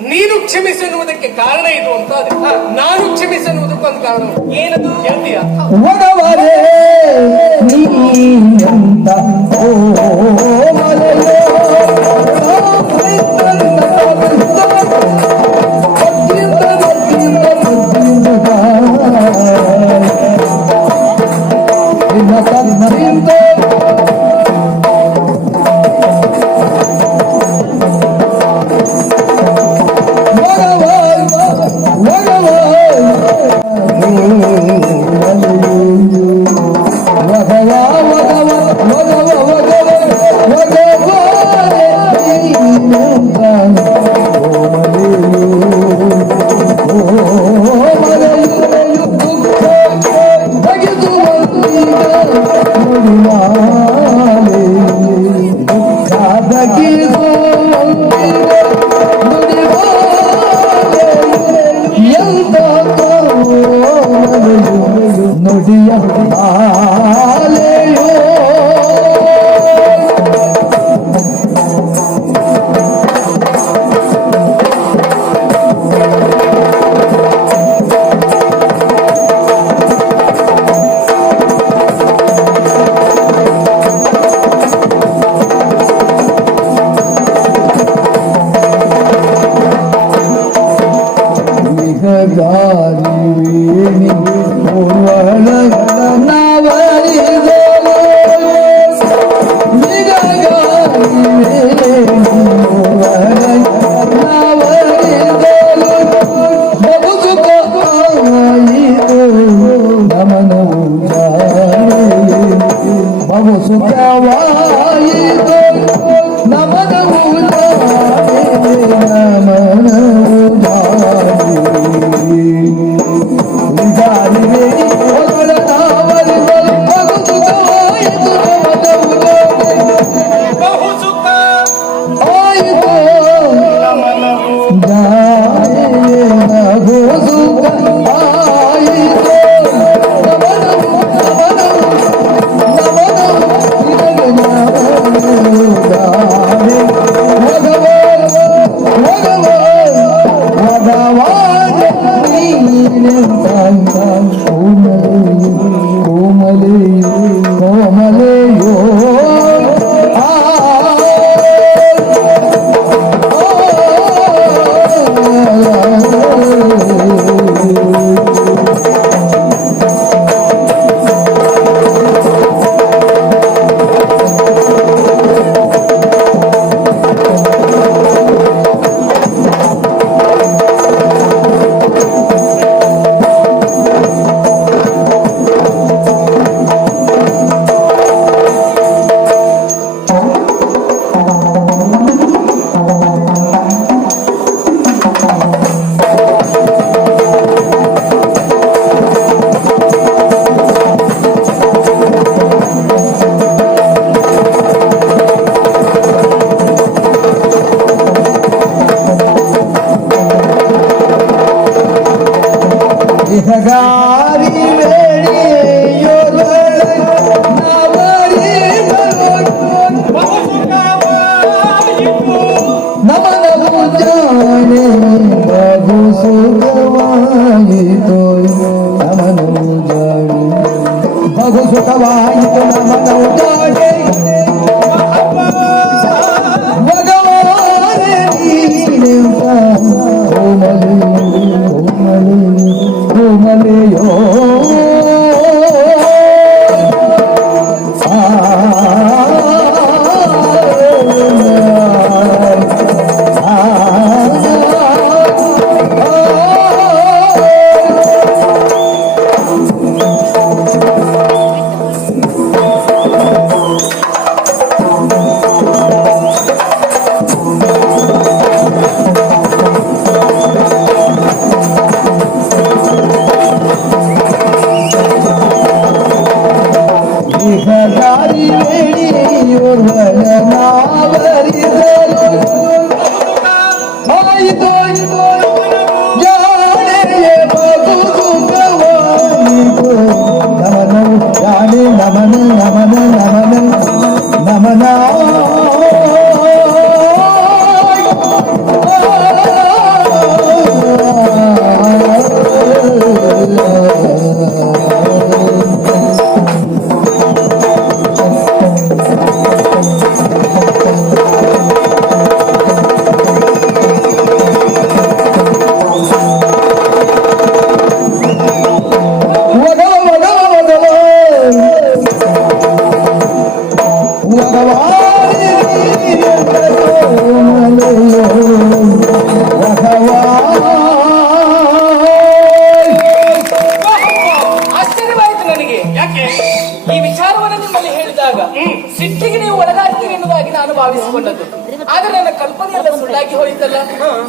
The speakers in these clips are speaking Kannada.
ನೀನು ಕ್ಷಮಿಸೆನ್ನುವುದಕ್ಕೆ ಕಾರಣ ಇದು ಅಂತ ನಾನು ಕ್ಷಮಿಸೆನ್ನುವುದಕ್ಕೊಂದು ಕಾರಣ. ಏನದು ಹೇಳ್ತೀಯ? ಒಡವರೇ ನೀಂತ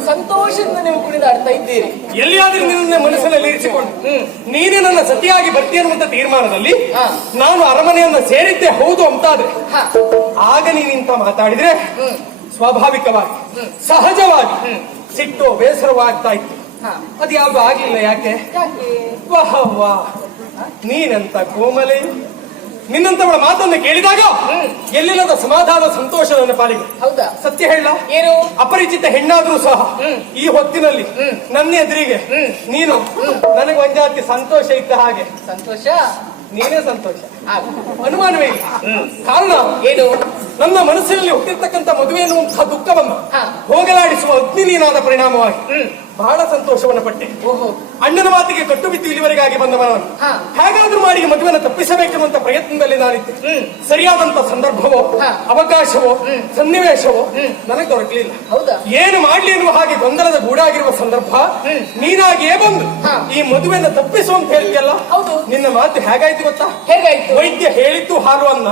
ಸಂತೋಷದಿಂದ ನೀವು ಕುಣಿದಾಡ್ತಾ ಇದ್ದೀರಿ. ಎಲ್ಲಿಯಾದ್ರೂ ನಿನ್ನ ಮನಸ್ಸಿನಲ್ಲಿ ಇರಿಸಿಕೊಂಡು ನೀನೇ ನನ್ನ ಸತಿಯಾಗಿ ಬರ್ತಿ ಅನ್ನುವಂತ ತೀರ್ಮಾನದಲ್ಲಿ ನಾನು ಅರಮನೆಯನ್ನ ಸೇರಿದ್ದೆ ಹೌದು ಅಂತಾದ್ರೆ ಆಗ ನೀನಿಂತ ಮಾತಾಡಿದ್ರೆ ಸ್ವಾಭಾವಿಕವಾಗಿ ಸಹಜವಾಗಿ ಸಿಟ್ಟು ಬೇಸರವಾಗ್ತಾ ಇತ್ತು. ಅದು ಯಾವ್ದು ಆಗ್ಲಿಲ್ಲ. ಯಾಕೆ? ವಾಹ್ ವಾಹ್, ನೀನಂತ ಕೋಮಲೆ, ನಿನ್ನಂತವಳ ಮಾತನ್ನು ಕೇಳಿದಾಗ ಎಲ್ಲಿಲ್ಲದ ಸಮಾಧಾನ ಸಂತೋಷ ನನ್ನ ಪಾಲಿಗೆ. ಹೌದಾ? ಸತ್ಯ ಹೇಳ, ಏನು ಅಪರಿಚಿತ ಹೆಣ್ಣಾದ್ರೂ ಸಹ ಈ ಹೊತ್ತಿನಲ್ಲಿ ನನ್ನ ಎದುರಿಗೆ ನೀನು ನನಗೆ ಒಂಜಾತಿ ಸಂತೋಷ ಇದ್ದ ಹಾಗೆ. ಸಂತೋಷ? ನೀನೇ ಸಂತೋಷ, ಅನುಮಾನವೇ ಇಲ್ಲ. ಕಾರಣ ಏನು? ನನ್ನ ಮನಸ್ಸಿನಲ್ಲಿ ಹುಟ್ಟಿರ್ತಕ್ಕಂಥ ಮದುವೆ ಎನ್ನುವಂತಹ ದುಃಖವನ್ನು ಹೋಗಲಾಡಿಸುವ ಅಗ್ನಿ ನೀನಾದ ಪರಿಣಾಮವಾಗಿ ಬಹಳ ಸಂತೋಷವನ್ನು ಪಟ್ಟೆ. ಅಣ್ಣನ ಮಾತಿಗೆ ಕಟ್ಟು ಬಿದ್ದು ಇಲ್ಲಿವರೆಗಾಗಿ ಬಂದವನು ಹೇಗಾದ್ರೂ ಮಾಡಿ ಮದುವೆಯನ್ನು ತಪ್ಪಿಸಬೇಕೆನ್ನುವಂತ ಪ್ರಯತ್ನದಲ್ಲಿ ನಾನಿದ್ದೆ. ಸರಿಯಾದಂತ ಸಂದರ್ಭವೋ ಅವಕಾಶವೋ ಸನ್ನಿವೇಶವೋ ನನಗೆ ದೊರಕಲಿಲ್ಲ. ಏನು ಮಾಡ್ಲಿ ಎನ್ನುವ ಹಾಗೆ ಗೊಂದಲದ ಗೂಡಾಗಿರುವ ಸಂದರ್ಭ ನೀನಾಗಿಯೇ ಬಂದು ಈ ಮದುವೆಯನ್ನು ತಪ್ಪಿಸು ಅಂತ ಹೇಳ್ತಿಯಲ್ಲ. ನಿನ್ನ ಮಾತು ಹೇಗಾಯ್ತು ಗೊತ್ತಾ? ಹೇಗಾಯ್ತು? ವೈದ್ಯ ಹೇಳಿದ್ದು ಹಾಲು ಅನ್ನ,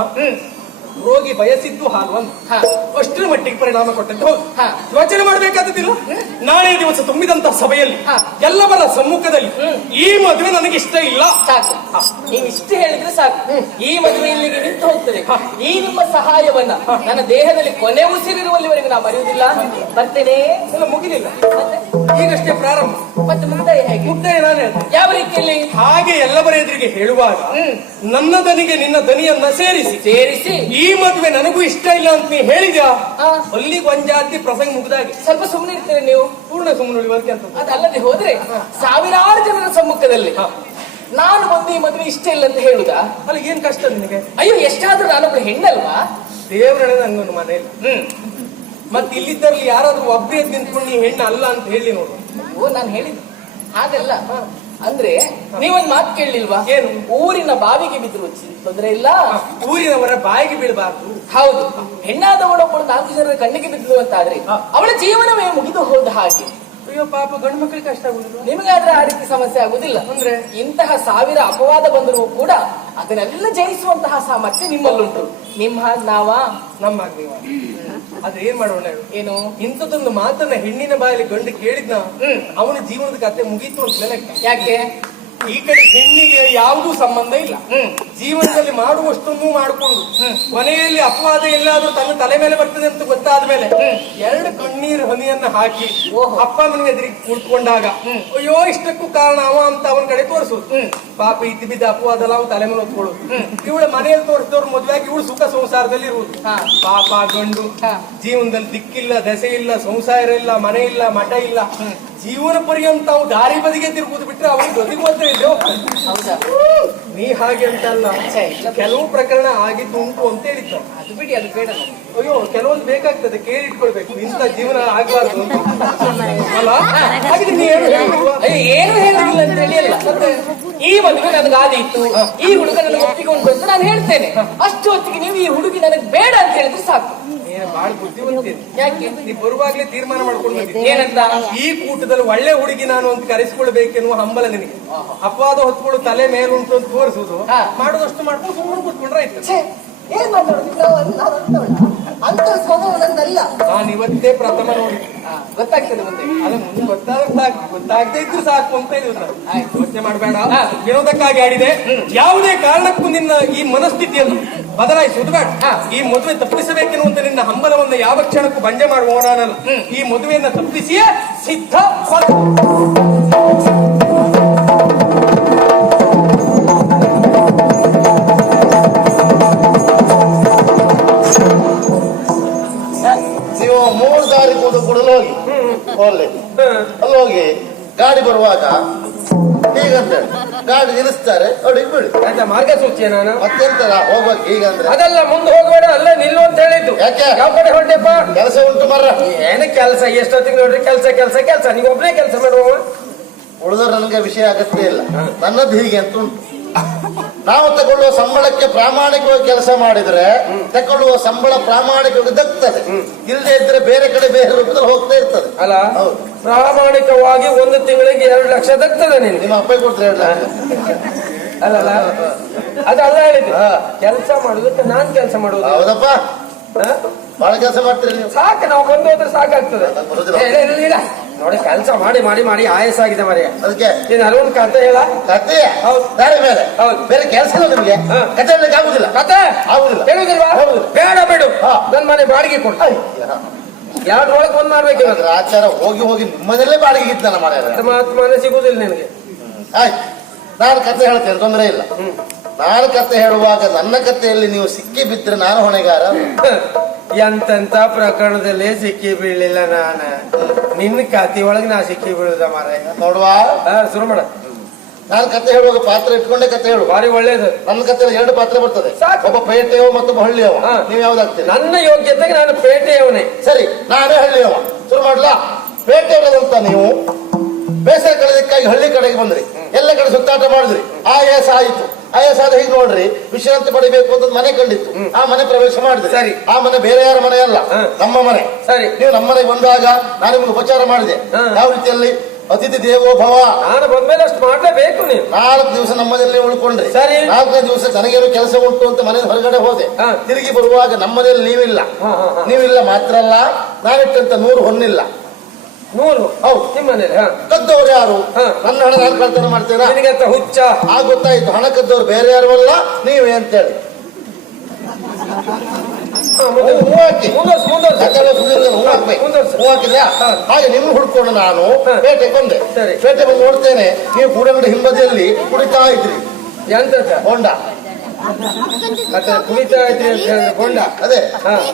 ರೋಗಿ ಬಯಸಿದ್ದು ಹಾಲು ಅನ್ನ. ಅಷ್ಟರ ಮಟ್ಟಿಗೆ ಪರಿಣಾಮ ಕೊಟ್ಟದ್ದು. ಹೌದು, ಯೋಚನೆ ಮಾಡಬೇಕಾದದಿಲ್ಲ. ನಾಳೆ ದಿವಸ ತುಂಬಿದಂತ ಸಭೆಯಲ್ಲಿ ಎಲ್ಲವರ ಸಮ್ಮುಖದಲ್ಲಿ ಈ ಮದುವೆ ನನಗೆ ಇಷ್ಟ ಇಲ್ಲ. ಸಾಕು, ನೀವು ಇಷ್ಟು ಹೇಳಿದ್ರೆ ಸಾಕು. ಈ ಮದುವೆ ಇಲ್ಲಿಗೆ ನಿಂತು ಹೋಗ್ತದೆ. ಈ ನಿಮ್ಮ ಸಹಾಯವನ್ನ ನನ್ನ ದೇಹದಲ್ಲಿ ಕೊನೆ ಉಸಿರಿರುವಲ್ಲಿವರೆಗೂ ನಾ ಮರೆಯುವುದಿಲ್ಲ. ಬರ್ತೇನೆ. ಎಲ್ಲ ಮುಗಿಲಿಲ್ಲ, ಈಗಷ್ಟೇ ಪ್ರಾರಂಭ. ಮತ್ತೆ ಮುಕ್ತಾಯ ಹೇಗೆ? ಮುಕ್ತಾಯ ನಾನೇ ಯಾವ ರೀತಿಯಲ್ಲಿ? ಹಾಗೆ ಎಲ್ಲವರ ಎದುರಿಗೆ ಹೇಳುವಾಗ ನನ್ನ ದನಿಗೆ ನಿನ್ನ ದನಿಯನ್ನ ಸೇರಿಸಿ ಈ ಮದುವೆ ನನಗೂ ಇಷ್ಟ ಇಲ್ಲ ಅಂತ ನೀ ಹೇಳಿದ್ಯಾ, ಅಲ್ಲಿಗೆ ಒಂಜಾತಿ ಪ್ರಸಂಗ ಮುಗ್ದಾಗಿ ಸ್ವಲ್ಪ ಸುಮ್ಮನೆ ಇರ್ತೀರಿ ನೀವು. ಪೂರ್ಣ ಸುಮ್ಮನೆ ಉಳಿವರ್ಕೆ ಅಂತ. ಅದಲ್ಲದೆ ಹೋದ್ರೆ ಸಾವಿರಾರು ಜನರ ಸಮ್ಮುಖದಲ್ಲಿ ನಾನು ಬಂದು ಈ ಮದುವೆ ಇಷ್ಟ ಇಲ್ಲ ಅಂತ ಹೇಳುದಾ? ಅಲ್ಲಿ ಏನ್ ಕಷ್ಟ ನಿನಗೆ? ಅಯ್ಯೋ, ಎಷ್ಟಾದ್ರೂ ನಾನೊಬ್ಳು ಹೆಣ್ಣಲ್ವಾ? ದೇವರೇ ನಂಗೊಂದು ಮನೆಯಲ್ಲಿ ಮತ್ತೆ ಇಲ್ಲಿದ್ದರಲ್ಲಿ ಯಾರಾದ್ರೂ ಒಬ್ಬರೇ ನಿಂತ್ಕೊಂಡು ನೀ ಹೆಣ್ಣು ಅಲ್ಲ ಅಂತ ಹೇಳಿ ನೋಡು. ನಾನು ಹೇಳಿದ್ದು ಹಾಗಲ್ಲ. ಅಂದ್ರೆ ನೀವೊಂದ್ ಮಾತು ಕೇಳಲಿಲ್ವಾ? ಏನು? ಊರಿನ ಬಾವಿಗೆ ಬಿದ್ರು ತೊಂದರೆ ಇಲ್ಲ, ಊರಿನವರ ಬಾಯಿಗೆ ಬೀಳಬಾರ್ದು. ಹೌದು, ಹೆಣ್ಣಾದವಳೊಬ್ಬಳು 4 ಜನರ ಕಣ್ಣಿಗೆ ಬಿದ್ದು ಅಂತಾದ್ರೆ ಅವಳ ಜೀವನವೇ ಮುಗಿದು ಹೋದ ಹಾಗೆ. ಅಯ್ಯೋ ಪಾಪ, ಗಂಡು ಮಕ್ಕಳಿಗೆ ಕಷ್ಟ ಆಗುದಿಲ್ಲ. ನಿಮಗಾದ್ರೆ ಆ ರೀತಿ ಸಮಸ್ಯೆ ಆಗುದಿಲ್ಲ. ಅಂದ್ರೆ ಇಂತಹ 1000 ಅಪವಾದ ಬಂದರೂ ಕೂಡ ಅದನ್ನೆಲ್ಲ ಜಯಿಸುವಂತಹ ಸಾಮರ್ಥ್ಯ ನಿಮ್ಮಲ್ಲುಂಟು. ನಿಮ್ಮ ನಮ್ಮ ಆದ್ರೆ ಏನ್ ಮಾಡೋಣ? ಏನು? ಇಂಥದೊಂದು ಮಾತನ್ನ ಹೆಣ್ಣಿನ ಬಾಯಲ್ಲಿ ಗಂಡು ಕೇಳಿದ್ನ ಅವನ ಜೀವನದ ಕತೆ ಮುಗೀತು ಅಂತ ಲೆಕ್ಕ. ಯಾಕೆ? ಈ ಕಡೆ ಹೆಣ್ಣಿಗೆ ಯಾವುದೂ ಸಂಬಂಧ ಇಲ್ಲ. ಜೀವನದಲ್ಲಿ ಮಾಡುವಷ್ಟನ್ನು ಮಾಡಿಕೊಂಡು ಕೊನೆಯಲ್ಲಿ ಅಪವಾದ ಎಲ್ಲಾದ್ರೂ ತನ್ನ ತಲೆ ಮೇಲೆ ಬರ್ತದೆ ಅಂತ ಗೊತ್ತಾದ ಮೇಲೆ 2 ಕಣ್ಣೀರು ಹನಿಯನ್ನ ಹಾಕಿ ಅಪ್ಪ ಅಮ್ಮನ ಎದುರಿಗೆ ಕುಳಿತುಕೊಂಡಾಗ ಅಯ್ಯೋ ಇಷ್ಟಕ್ಕೂ ಕಾರಣ ಅವ ಅಂತ ಅವನ ಕಡೆ ತೋರಿಸುದು. ಪಾಪ ಇದ್ದು ಬಿದ್ದ ಅಪವಾದ ಅಲ್ಲ, ತಲೆ ಮೇಲೆ ಹೊತ್ಕೊಳ್ಳೋದು. ಇವಳ ಮನೆಯಲ್ಲಿ ತೋರಿಸಿದವ್ರು ಮದುವೆಯಾಗಿ ಇವಳು ಸುಖ ಸಂಸಾರದಲ್ಲಿ ಇರುವುದು. ಪಾಪ ಗಂಡು ಜೀವನದಲ್ಲಿ ದಿಕ್ಕಿಲ್ಲ, ದೆಸೆ ಇಲ್ಲ, ಸಂಸಾರ ಇಲ್ಲ, ಮನೆ ಇಲ್ಲ, ಮಠ ಇಲ್ಲ, ಜೀವನ ಪರ್ಯಂತ ಅವು ದಾರಿ ಬದಿಗೆ ತಿರುಗುದು ಬಿಟ್ರೆ ಅವನಿಗೆ ಬದಿಗೆ ಹೋದ್ರೆ ನೀ ಹಾಗೆ ಅಂತಲ್ಲ. ಕೆಲವು ಪ್ರಕರಣ ಆಗಿದ್ದು ಉಂಟು ಅಂತ ಹೇಳಿದ್ದ. ಅದು ಬಿಡಿ, ಅದು ಬೇಡ. ಅಯ್ಯೋ, ಕೆಲವೊಂದು ಬೇಕಾಗ್ತದೆ, ಕೇಳಿಟ್ಕೊಳ್ಬೇಕು. ಇಂಥ ಜೀವನ ಆಗ್ಬಾರ್ದು ಅಲ್ಲ. ಹಾಗೆ ನೀ ಏನು ಹೇಳುದಿಲ್ಲ ಅಂತ ಹೇಳಿ ಅಲ್ಲ. ಈ ಮದುವೆ ನನಗಾದಿತ್ತು, ಈ ಹುಡುಗ ನನಗೆ ಒಪ್ಪಿಕೊಂಡು ಬಂದು ನಾನು ಹೇಳ್ತೇನೆ. ಅಷ್ಟು ಹೊತ್ತಿಗೆ ನೀವು ಈ ಹುಡುಗಿ ನನಗೆ ಬೇಡ ಅಂತ ಹೇಳಿದ್ರೆ ಸಾಕು. ಬಾಳ ಬುದ್ಧಿವಂತ. ಯಾಕೆ? ನೀ ಬರುವಾಗ್ಲೇ ತೀರ್ಮಾನ ಮಾಡ್ಕೊಂಡು ಬಂದಿದ್ದೆ. ಏನಂತ? ಈ ಕೂಟದಲ್ಲಿ ಒಳ್ಳೆ ಹುಡುಗಿ ನಾನು ಅಂತ ಕರೆಸಿಕೊಳ್ಬೇಕೆನ್ನುವ ಹಂಬಲ ನಿನಗೆ. ಅಪವಾದ ಹೊತ್ಕೊಳ್ಳು ತಲೆ ಮೇಲುಂಟು ಅಂತ ತೋರಿಸುದು, ಮಾಡೋದಷ್ಟು ಮಾಡ್ಕೊಂಡು ಸುಮ್ಮನೆ ಕೂತ್ಕೊಂಡ್ರೆ ಆಯ್ತು. ಏನ್ ಮಾತಾಡೋದಿಲ್ಲ ಅಂತ ಸ್ವಭಾವ ನಂದಲ್ಲ. ನಾನು ಇವತ್ತೇ ಪ್ರಥಮ ನೋಡಿ ಗೊತ್ತಾಗ್ತದೆ ಮುಂದೆ. ಅಲ್ಲ, ಮುಂದೆ ಗೊತ್ತಾದ್ರೆ ಸಾಕು, ಗೊತ್ತಾಗದೇ ಇದ್ರು ಸಾಕು ಅಂತ ಹೇಳಿದ್ರು. ಯೋಚನೆ ಮಾಡಬೇಡ, ವಿನೋದಕ್ಕಾಗಿ ಆಡಿದೆ. ಯಾವುದೇ ಕಾರಣಕ್ಕೂ ನಿನ್ನ ಈ ಮನಸ್ಥಿತಿಯನ್ನು ಬದಲಾಯಿಸುವುದು ಬೇಡ. ಈ ಮದುವೆ ತಪ್ಪಿಸಬೇಕೆನ್ನುವಂತ ನಿನ್ನ ಹಂಬಲವನ್ನು ಯಾವ ಕ್ಷಣಕ್ಕೂ ಬಂಜೆ ಮಾಡುವ ನಾನಲ್ಲ. ಈ ಮದುವೆಯನ್ನ ತಪ್ಪಿಸಿಯೇ ಸಿದ್ಧ. ನೀವು 3 ದಾರಿ ಕೊಡಲು ಹೋಗಿ ಅಲ್ಲಿ ಹೋಗಿ ಗಾಡಿ ಬರುವಾಗ ಹೀಗಂತ ಗಾಡಿ ನಿಲ್ಲಿಸ್ತಾರೆ, ನೋಡಿ ಬಿಡಿ. ಮಾರ್ಗಸೂಚಿ ನಾನು ಮತ್ತೆಂತಲ್ಲ ಹೋಗ್ಬೇಕು ಹೀಗಂದ್ರೆ. ಅದಲ್ಲ, ಮುಂದೆ ಹೋಗಬೇಡ, ಅಲ್ಲೇ ನಿಲ್ಲು ಅಂತ ಹೇಳಿದ್ದು. ಯಾಕೆ? ಯಾವ ಕಡೆ ಹೊಂಟೆಪ್ಪ? ಕೆಲಸ ಉಂಟು ಮರ. ಏನ ಕೆಲಸ? ಎಷ್ಟೊತ್ತಿಗೆ ನೋಡ್ರಿ ಕೆಲಸ ಕೆಲಸ ಕೆಲಸ. ನೀವು ಒಬ್ಬನೇ ಕೆಲಸ ಮಾಡುವ. ಉಳಿದ್ರೆ ನನಗೆ ವಿಷಯ ಅಗತ್ಯ ಇಲ್ಲ. ನನ್ನದು ಹೀಗೆ ಅಂತ ಉಂಟು. ನಾವು ತಗೊಳ್ಳುವ ಸಂಬಳಕ್ಕೆ ಪ್ರಾಮಾಣಿಕವಾಗಿ ಕೆಲಸ ಮಾಡಿದ್ರೆ ತಗೊಳ್ಳುವ ಸಂಬಳ ಪ್ರಾಮಾಣಿಕವಾಗಿ ದಕ್ತದೆ. ಇಲ್ಲದೆ ಇದ್ರೆ ಬೇರೆ ಕಡೆ ಬೇರೆ ರೂಪದಲ್ಲಿ ಹೋಗ್ತಾ ಇರ್ತದೆ. ಅಲ್ಲ, ಪ್ರಾಮಾಣಿಕವಾಗಿ 1 ತಿಂಗಳಿಗೆ 2 ಲಕ್ಷ ದಕ್ತದೆ. ನಿಮ್ಮ ಅಪ್ಪ ಕೊಡ್ತಾರೆ 2 ಲಕ್ಷ. ಅಲ್ಲಲ್ಲ, ಅದಲ್ಲ ಹೇಳಿದ್ದು. ಕೆಲಸ ಮಾಡುದಕ್ಕೆ ನಾನ್ ಕೆಲಸ ಮಾಡುದು. ಹೌದಪ್ಪ, ಬಹಳ ಕೆಲಸ ಮಾಡ್ತೀರಿ ನೀವು. ಸಾಕು, ನಾವು ಬಂದು ಹೋದ್ರೆ ಸಾಕಾಗ್ತದೆ. ನಾನು ಬರುದಿಲ್ಲ. ಇಲ್ಲ, ಇಲ್ಲ, ಇಲ್ಲ. ನೋಡಿ ಕೆಲಸ ಮಾಡಿ ಮಾಡಿ ಮಾಡಿ ಆಯಾಸ ಆಗಿದೆ ಮರೆಯ. ಅದಕ್ಕೆ ನೀನ್ ಅಲ್ಲೊಂದು ಕತೆ ಹೇಳ. ಕತೆ ಹೌದು. ದಾರಿ ಮೇಲೆ ಹೌದು. ಬೇರೆ ಕೆಲಸ ಇಲ್ಲ ನಿಮ್ಗೆ. ಕತೆ ಹೇಳಲಿಕ್ಕೆ ಆಗುದಿಲ್ಲ. ಕತೆ ಆಗುದಿಲ್ಲ. ಹೇಳುದಿಲ್ವಾ? ಹೌದು. ಬೇಡ ಬಿಡು. ಹಾ. ನನ್ ಮನೆ ಬಾಡಿಗೆ ಕೊಡು. ಎರಡರೊಳಗೆ ಒಂದ್ ಮಾಡ್ಬೇಕು. ಅದ್ರ ಆಚಾರ ಹೋಗಿ ಹೋಗಿ ನಿಮ್ಮನೆಲ್ಲೇ ಬಾಡಿಗೆ ಇತ್ತು ನನ್ನ ಮನೆ. ಮನೆ ಸಿಗುದಿಲ್ಲ ನಿನಗೆ. ಆಯ್ತು, ನಾನು ಕತೆ ಹೇಳ್ತೇನೆ, ತೊಂದರೆ ಇಲ್ಲ. ನಾನು ಕತೆ ಹೇಳುವಾಗ ನನ್ನ ಕಥೆಯಲ್ಲಿ ನೀವು ಸಿಕ್ಕಿ ಬಿದ್ರೆ ನಾನು ಹೊಣೆಗಾರ. ಎಂತೆಂತ ಪ್ರಕರಣದಲ್ಲಿ ಸಿಕ್ಕಿ ಬೀಳಲಿಲ್ಲ ನಾನು. ನಿನ್ನ ಕತೆ ಒಳಗೆ ನಾ ಸಿಕ್ಕಿ ಬೀಳುದ ಮಾರ. ನೋಡುವ, ಶುರು ಮಾಡ. ನಾನು ಕತೆ ಹೇಳುವಾಗ ಪಾತ್ರ ಇಟ್ಕೊಂಡೆ ಕತೆ ಹೇಳು. ಬಾರಿ ಒಳ್ಳೇದು. ನನ್ನ ಕತೆ 2 ಪಾತ್ರ ಬರ್ತದೆ. ಸಾಕು. ಒಬ್ಬ ಪೇಟೆಯವ ಮತ್ತೊಬ್ಬ ಹಳ್ಳಿಯವ. ನೀವು ಯಾವ್ದಾಗ್ತೀರಿ? ನನ್ನ ಯೋಗ್ಯತೆಗೆ ನಾನು ಪೇಟೆಯವನೇ. ಸರಿ, ನಾನೇ ಹಳ್ಳಿಯವ. ಶುರು ಮಾಡ್ಲಾ? ಪೇಟೆಯವರಂತ ನೀವು ಬೇಸರ ಕಳೆದಕ್ಕಾಗಿ ಹಳ್ಳಿ ಕಡೆಗೆ ಬಂದ್ರಿ. ಎಲ್ಲ ಕಡೆ ಸುತ್ತಾಟ ಮಾಡಿದ್ರಿ. ಆಯಾಸ ಆಯಿತು. ಆಯಾಸ ಆದ ಹೀಗೆ ನೋಡ್ರಿ, ವಿಶ್ರಾಂತಿ ಪಡಿಬೇಕು ಅಂತ ಮನೆ ಕಂಡಿತ್ತು. ಆ ಮನೆ ಪ್ರವೇಶ ಮಾಡಿದ್ರಿ. ಸರಿ. ಆ ಮನೆ ಬೇರೆ ಯಾರ ಮನೆ ಅಲ್ಲ, ನಮ್ಮ ಮನೆ. ಸರಿ. ನೀವು ನಮ್ಮ ಮನೆಗೆ ಬಂದಾಗ ನಾನು ನಿಮ್ಗೆ ಉಪಚಾರ ಮಾಡಿದೆ. ಯಾವ ರೀತಿಯಲ್ಲಿ? ಅತಿಥಿ ದೇವೋ ಭವ. ನಾನು ಬಂದ್ಮೇಲೆ ಅಷ್ಟು ಮಾಡ್ಲೇಬೇಕು ನೀವು. 4 ದಿವಸ ನಮ್ಮನೇಲಿ ಉಳ್ಕೊಂಡ್ರಿ. ಸರಿ. 4ನೇ ದಿವಸ ನನಗೇನು ಕೆಲಸ ಉಂಟು ಅಂತ ಮನೆ ಹೊರಗಡೆ ಹೋದೆ. ತಿರುಗಿ ಬರುವಾಗ ನಮ್ಮನೇಲಿ ನೀವಿಲ್ಲ. ನೀವಿಲ್ಲ ಮಾತ್ರ ಅಲ್ಲ, ನಾನಿಟ್ಟಂತ 100 ಹೊನ್ನಿಲ್ಲ. 100? ಹೌದು. ನಿಮ್ಮ ಮನೇಲಿ ಕದ್ದವ್ರು ಯಾರು? ನನ್ನ ಹಣ ನಾನು ಕಳ್ತನ ಮಾಡ್ತೇನೆ. ನಿನಗಂತ ಹುಚ್ಚ. ಗೊತ್ತಾಯ್ತು. ಹಣ ಕದ್ದವ್ರು ಬೇರೆ ಯಾರು ಅಲ್ಲ, ನೀವೇ ಅಂತೇಳಿ ಹೂ ಹಾಕಿ. ಹೂ ಹಾಕಿದ್ಯಾ? ಹಾಗೆ ನಿಮ್ಗೆ ಹುಡ್ಕೊಂಡು ನಾನು ಪೇಟೆಗೆ ಬಂದೆ. ಪೇಟೆ ಬಂದು ನೋಡ್ತೇನೆ, ನೀವು ಕೂಡಂಗಡಿ ಹಿಂಬದಿಯಲ್ಲಿ ಕುಡಿತಾ ಇದ್ರಿ. ಎಂತ ಹೊಂಡ ಮತ್ತೆ ಕುಣಿತಾ ಇದ್ರಿ ಅಂತ ಹೇಳಿದ್ರೆ ಗೊಂಡ. ಅದೇ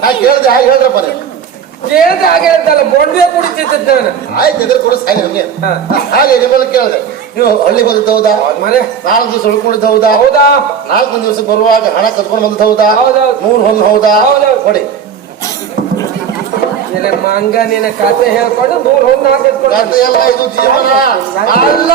ನಾ ಕೇಳ್ದೆ, ಹಾಗೆ ಹೇಳ್ರಪ್ಪ ನೀವು. ಕೇಳ್ದೆ ಹಾಗೆ ಹೇಳ್ತಲ್ಲ, ಬೊಂಡೆ ಕುಡಿತಿದ್ದ ನಾನು. ಆಯ್ತು, ಎದುರು ಕೊಡಿಸ್ತಾ ನಮ್ಗೆ. ಹಾಗೆ ನಿಮ್ಮಲ್ಲಿ ಕೇಳಿದೆ, ನೀವು ಹಳ್ಳಿಗೆ ಬಂದದ್ದು ಹೌದಾ? ಮನೆ 4 ದಿವಸ ಉಳ್ಕೊಂಡಿದ್ದು ಹೌದಾ? ಹೌದಾ? 4ನೇ ದಿವಸ ಬರುವಾಗ ಹಣ ಕದ್ಕೊಂಡು ಬಂದದ್ದು ಹೌದಾ? ಹೌದೌದು. 100 ಹೊನ್ನು ಹೌದಾ? ಕೊಡಿ. ಮಂಗ ನಿನ್ನ ಕತೆ ಹೇಳ್ಕೊಂಡು 100 ಹೊನ್ನು ಹಾಕಿದ್ಕೊಂಡು ಕಥೆ ಎಲ್ಲ ಇದು ಜೀವನ ಅಲ್ಲ.